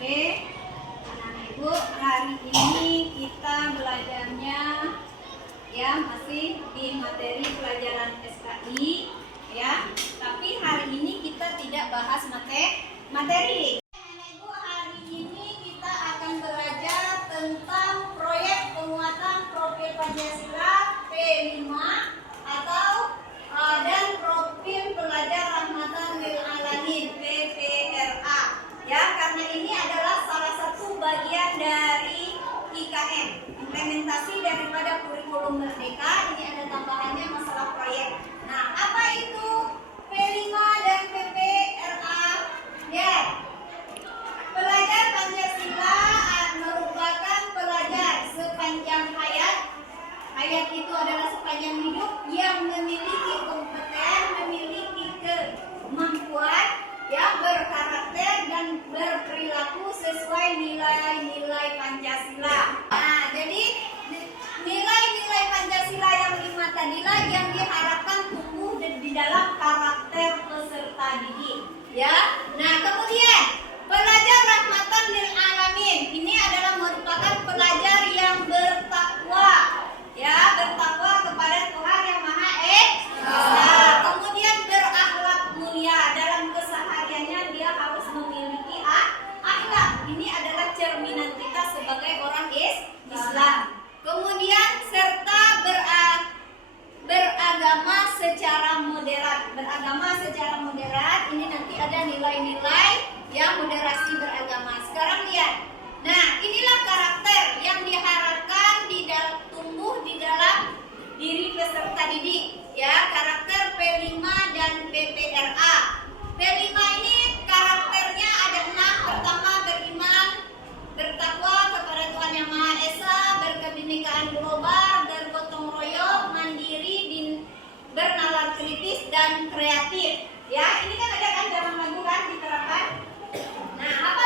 Oke, anak-anak ibu, hari ini kita belajarnya ya masih di materi pelajaran SKI ya. Tapi hari ini kita tidak bahas materi. Anak-anak ibu, hari ini kita akan belajar tentang proyek penguatan profil Pancasila P5 atau dan profil pelajar rahmatan lil alamin PPRA. Ya, karena ini adalah salah satu bagian dari IKM, implementasi daripada kurikulum merdeka. Ini ada tambahannya masalah proyek. Nah, apa itu P5 dan PPRA? Ya, pelajar Pancasila merupakan pelajar sepanjang hayat. Hayat itu adalah sepanjang hidup yang memiliki kompeten, memiliki kemampuan, yang berkarakter dan berperilaku sesuai nilai-nilai Pancasila. Nah, jadi nilai-nilai Pancasila yang 5 tadilah yang diharapkan tumbuh di dalam karakter peserta didik. Ya, nah kemudian pelajar rahmatan lil alamin ini adalah merupakan pelajar yang bertakwa, ya bertakwa kepada Tuhan yang Maha Esa. Kemudian berakhlak mulia, dalam kesehariannya dia harus memiliki akhlak. Ini adalah cerminan kita sebagai orang Islam. Kemudian serta beragama secara moderat. Beragama secara moderat ini nanti ada nilai-nilai yang moderasi beragama. Sekarang lihat. Nah, inilah karakter yang diharapkan tumbuh di dalam diri peserta didik. Ya, karakter P5 dan PPRA. P5 ini karakternya ada 6. Pertama, beriman, bertakwa kepada Tuhan Yang Maha Esa, berkebinekaan global, bergotong royong, mandiri, bernalar kritis dan kreatif. Ya, ini kan ada kan dalam lagu kan diterapkan. Nah, apa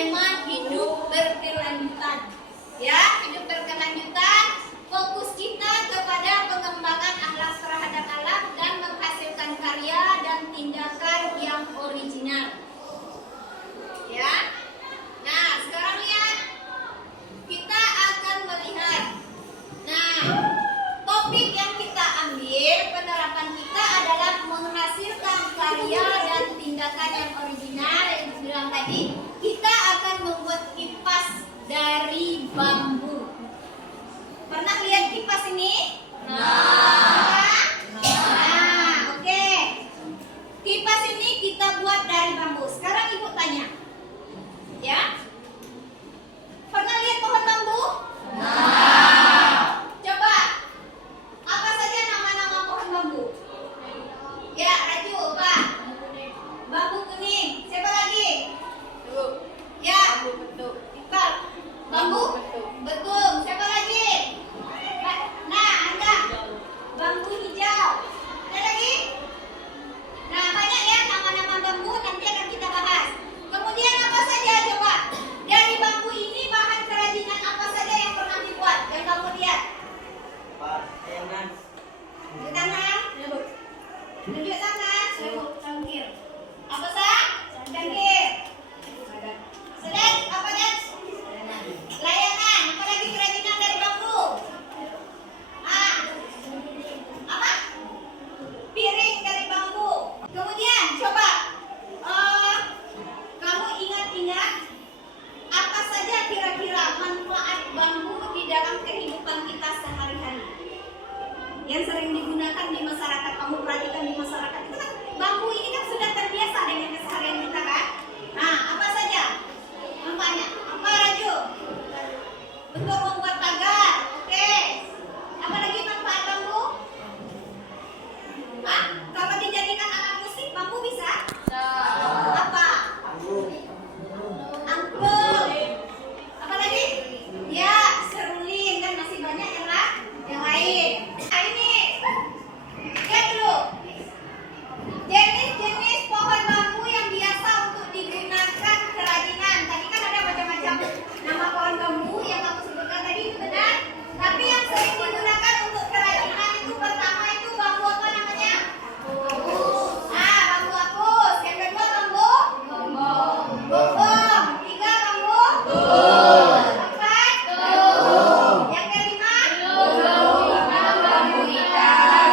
tema hidup berkelanjutan. Ya, hidup berkelanjutan. Fokus kita kepada pengembangan akhlak terhadap alam dan menghasilkan karya dan tindakan yang original. Ya. Nah, sekarang lihat. Kita akan melihat. Nah, topik yang kita ambil, penerapan kita adalah menghasilkan karya dan tindakan yang original. Yang bilang tadi, kita akan membuat kipas dari bambu. Pernah lihat kipas ini? Nah, oke. Kipas ini kita buat dari bambu. Sekarang ibu tanya, ya? Pernah lihat pohon bambu? Coba, apa saja nama-nama pohon bambu? Ya, Raju, apa? Bambu kuning. Siapa lagi? Ya, Iqbal. Bambu? Betul. Siapa lagi? Nah, Anda. Bambu hijau. Ada lagi? Nah, banyak ya nama-nama bambu, nanti akan kita bahas. Kemudian apa saja coba? Dari bambu ini bahan kerajinan apa saja yang pernah dibuat? Yang kamu lihat? Tunjuk tangan. Tunjuk tangan. Cangkir. Apa sah? Cangkir. Sedang apa dan? Layangan. Apa lagi kerajinan dari bambu? Apa? Piring dari bambu. Kemudian coba kamu ingat-ingat apa saja kira-kira manfaat bambu di dalam kehidupan kita sehari-hari yang sering digunakan di masyarakat. Kamu perhatikan di masyarakat itu kan bambu ini kan sudah terbiasa dengan keseharian kita kan. Nah, apa saja manfaatnya? Apa Raju? Untuk membuat pagar. Oke. Apa lagi manfaat bambu? Kalau dijadikan alat musik bambu bisa? Apa? Angklung. Apa lagi? Ya, seruling dan masih banyak yang lain. Nah, ini lihat dulu. Jenis-jenis pohon bambu yang biasa untuk digunakan kerajinan. Tadi kan ada macam-macam nama pohon bambu yang kamu sebutkan tadi, itu benar. Tapi yang sering digunakan untuk kerajinan itu pertama itu bambu apa namanya? Bambu apus. Yang kedua bambu bumbung. Tiga bambu empat. Yang kelima bambu hitam.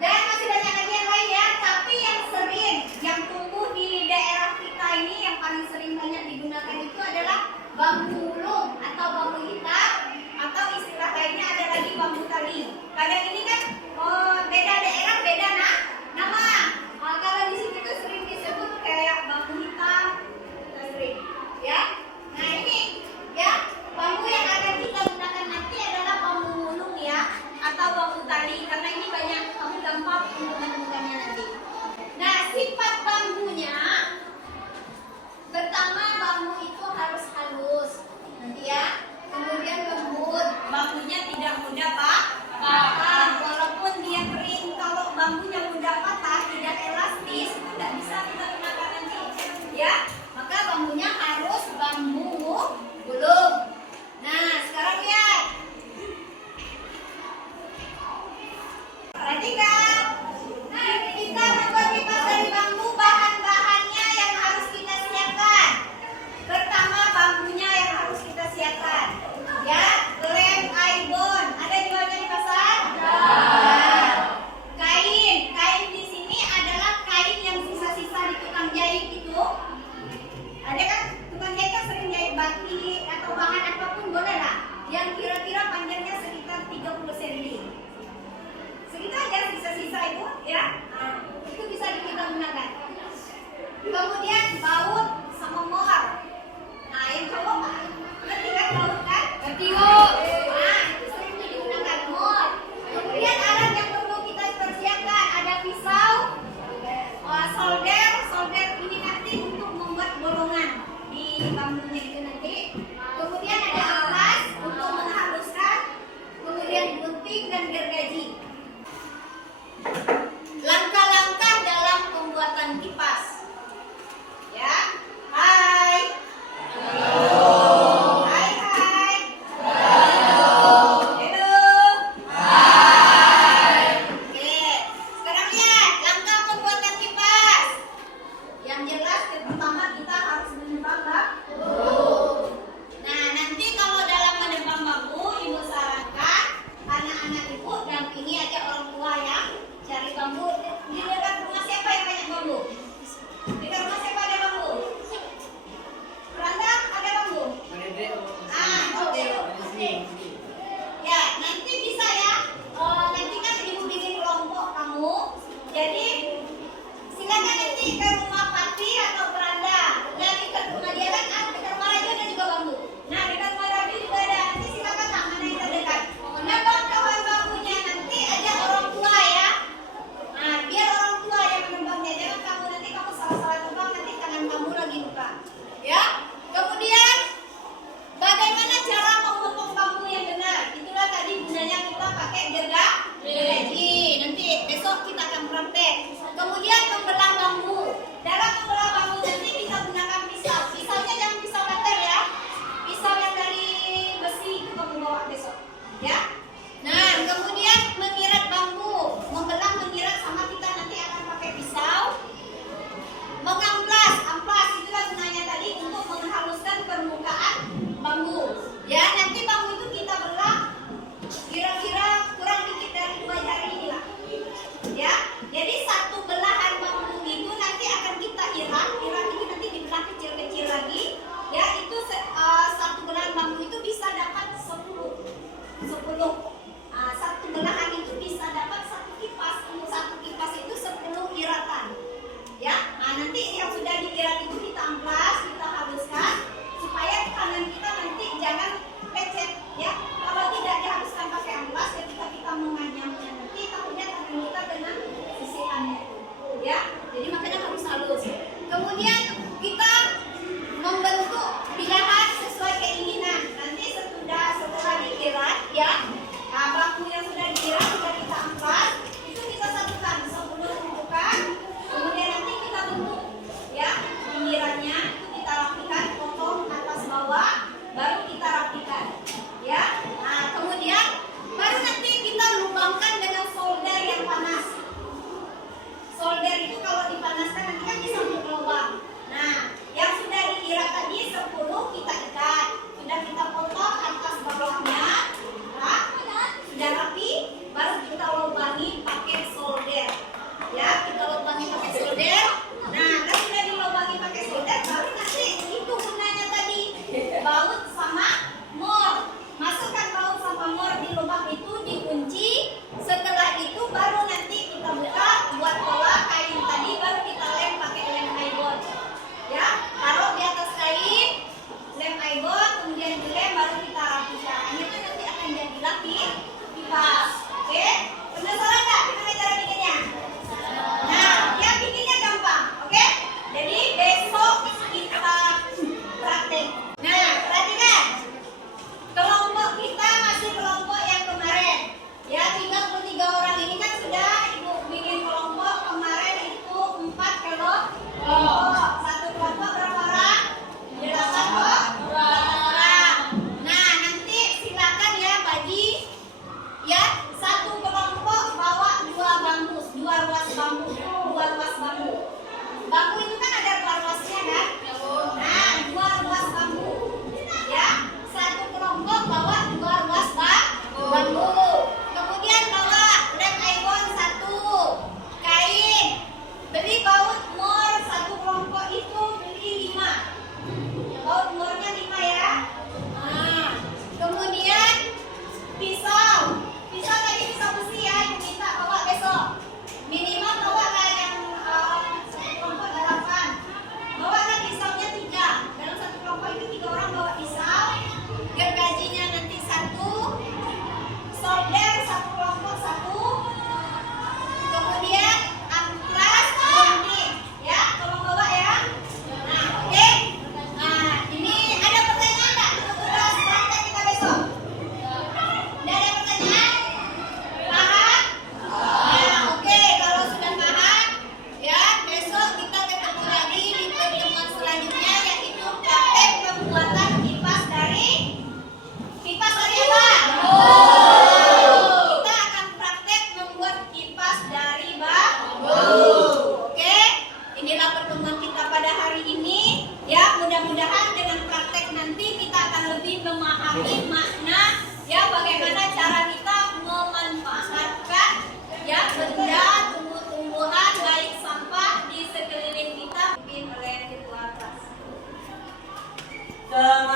Dan masih banyak lagi yang lain ya. Tapi yang sering yang tumbuh di daerah kita ini yang paling sering banyak digunakan itu adalah bambu mulung atau bambu hitam, atau istilah lainnya ada lagi bambu tali. Kadang ini kan beda daerah beda nama. Kalau di sini tuh sering disebut kayak bambu hitam, kita sering ya. Nah ini ya bambu yang akan kita gunakan nanti adalah bambu mulung ya, atau bambu tali, karena ini banyak kamu gampang untuk menemukannya nanti. Nah, sifat bambunya pertama bambu itu harus halus nanti ya, kemudian lembut, bambunya tidak mudah patah. Walaupun dia kering, kalau bambunya mudah patah, tidak elastis, itu tidak bisa kita gunakan nanti ya. Maka bambunya harus bambu mulung. Nah, sekarang lihat. Perhatikan. Nah, kita membuat kipas dari bambu, bahan-bahannya yang harus kita siapkan. Pertama, bambunya yang harus kita siapkan. Ya, lem aibon. Ada jualnya di pasar? Nah, kain di sini adalah kain yang sisa-sisa di tukang jahit itu. Yang jelas pertama kita harus menebang bambu. Nah, nanti kalau dalam menebang bambu, ibu sarankan anak-anak ibu dampingi aja orang tua yang cari bambu. Di dekat rumah siapa yang banyak bambu? Di dekat rumah siapa ada bambu? Randa ada bambu? Oke. Ya, nanti bisa ya. Nanti kan ibu bikin kelompok kamu. Jadi silakan nanti ke rumah Pati atau Randa. Dan ikut pengajian kan dekat rumah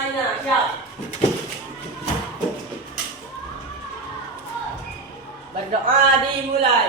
semuanya, siap. Berdoa dimulai.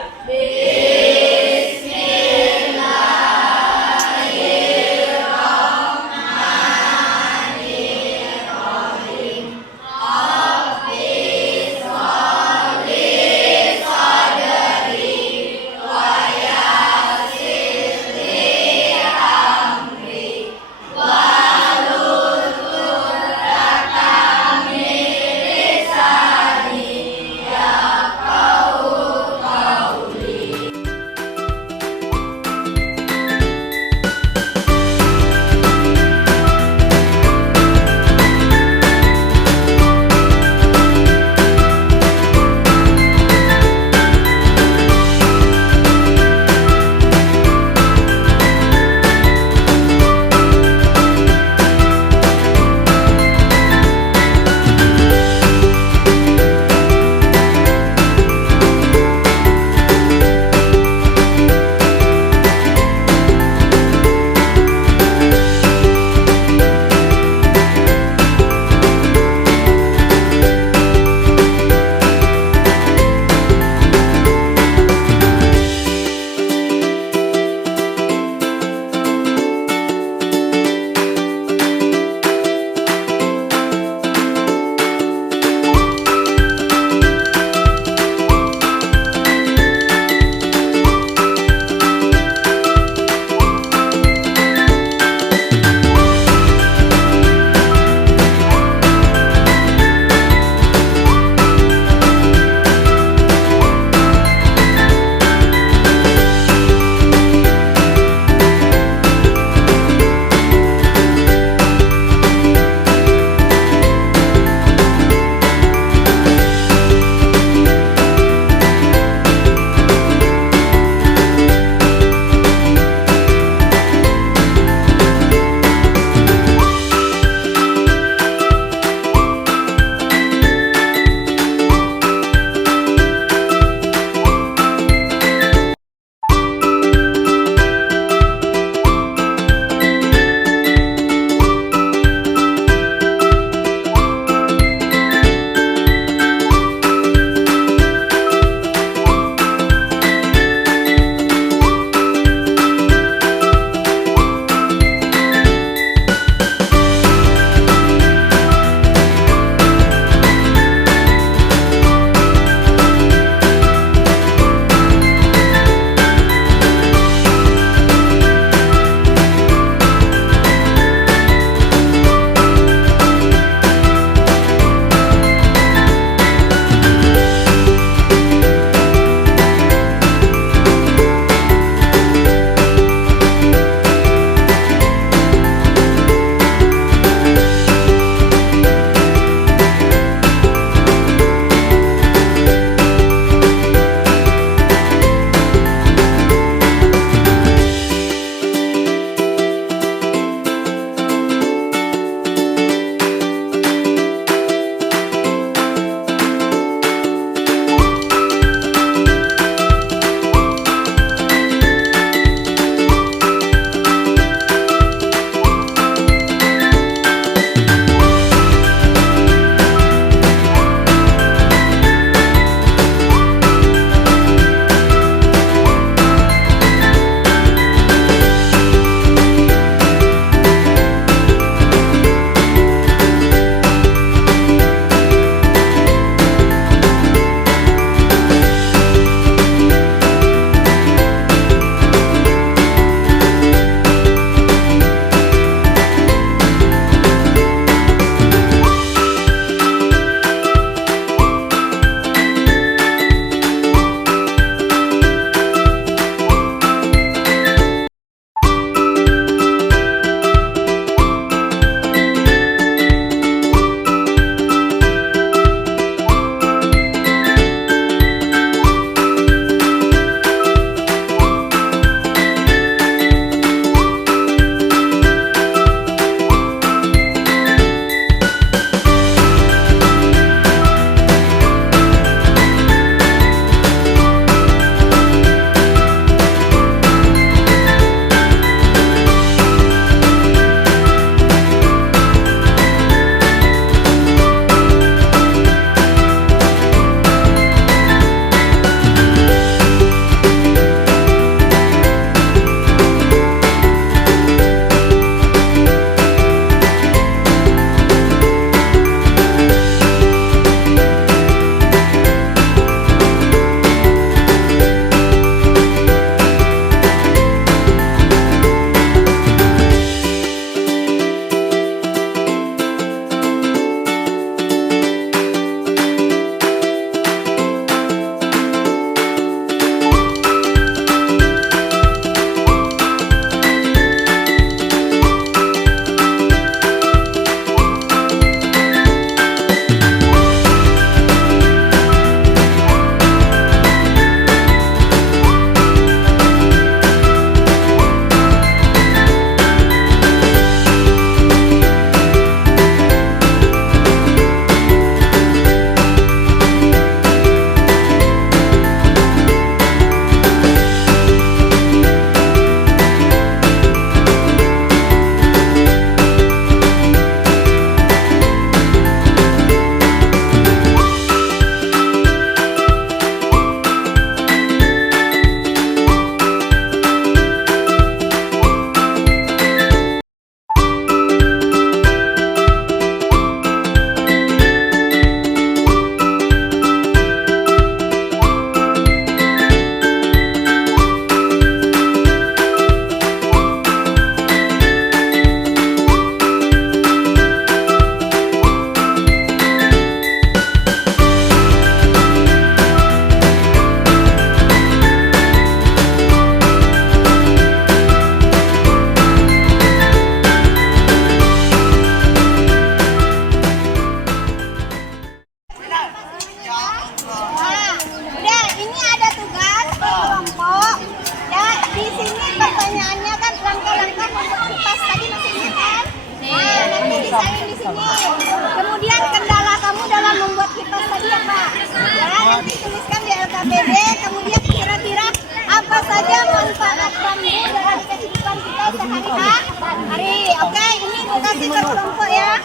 sini. Kemudian kendala kamu dalam membuat kipas tadi apa? Ya, nanti tuliskan di LKPD. Kemudian kira-kira apa saja manfaat bambu dalam kehidupan kita sehari-hari. Oke, ini kasih ke kelompok ya.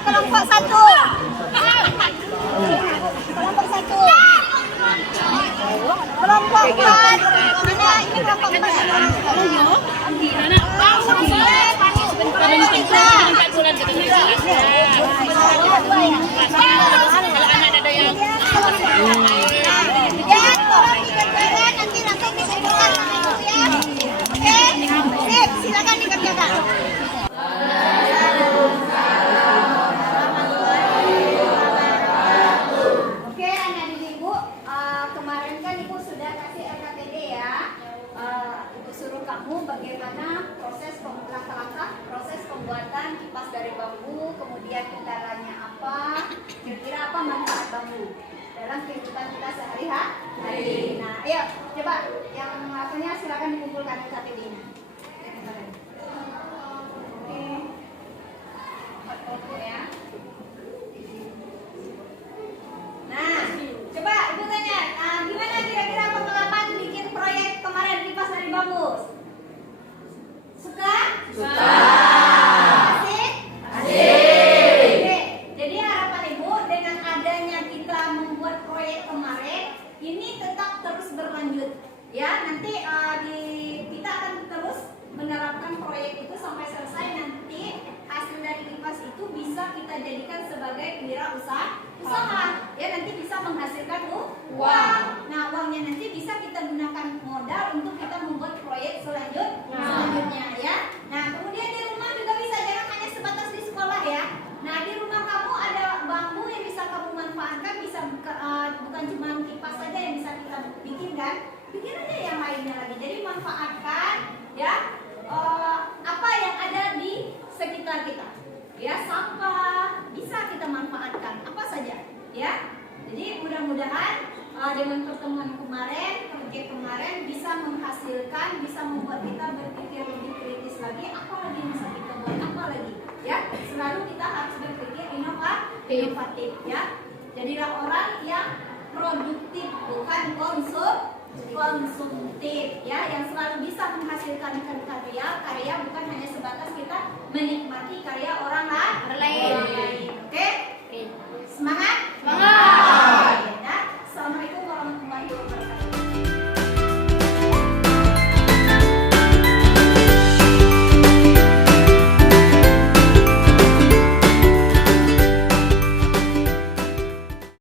Kelompok 1. Kelompok 1. Kelompok 4. Mana ini kelompok 4. Silakan dikerjakan. Oke, anak-anak ibu, kemarin kan ibu sudah kasih LKPD ya. Ibu suruh kamu bagaimana langkah-langkah proses pembuatan kipas dari bambu, kemudian kendalanya apa, kira-kira apa manfaat bambu dalam kehidupan kita sehari-hari. Nah, ayo coba yang apanya silakan dikumpulkan LKPD-nya. Oke, ya. Nah, coba ibu tanya, gimana kira-kira pengalaman bikin proyek kemarin kipas dari bambu? Suka? Suka. Asik? Asik. Oke, jadi harapan ibu dengan adanya kita membuat proyek kemarin, ini tetap terus berlanjut. Ya, nanti kita akan terus menerapkan proyek itu sampai selesai. Nanti hasil dari kipas itu bisa kita jadikan sebagai wirausaha. Ya, nanti bisa menghasilkan uang. Nah, uangnya nanti bisa kita gunakan modal untuk kita membuat proyek selanjutnya ya. Nah, kemudian di rumah juga bisa, jangan hanya sebatas di sekolah ya. Nah, di rumah kamu ada bambu yang bisa kamu manfaatkan, bisa bukan cuma kipas saja yang bisa kita bikin kan. Bikin aja yang lainnya lagi. Jadi manfaatkan ya apa yang ada di sekitar kita. Ya, sampah bisa kita manfaatkan apa saja ya. Jadi mudah-mudahan dengan pertemuan kemarin, proyek kemarin bisa menghasilkan, bisa membuat kita berpikir lebih kritis lagi, apa lagi yang bisa kita buat, apa lagi ya. Selalu kita harus berpikir inovatif ya. Jadilah orang yang produktif, bukan konsumtif ya, yang selalu bisa menghasilkan karya bukan hanya sebatas kita menikmati karya orang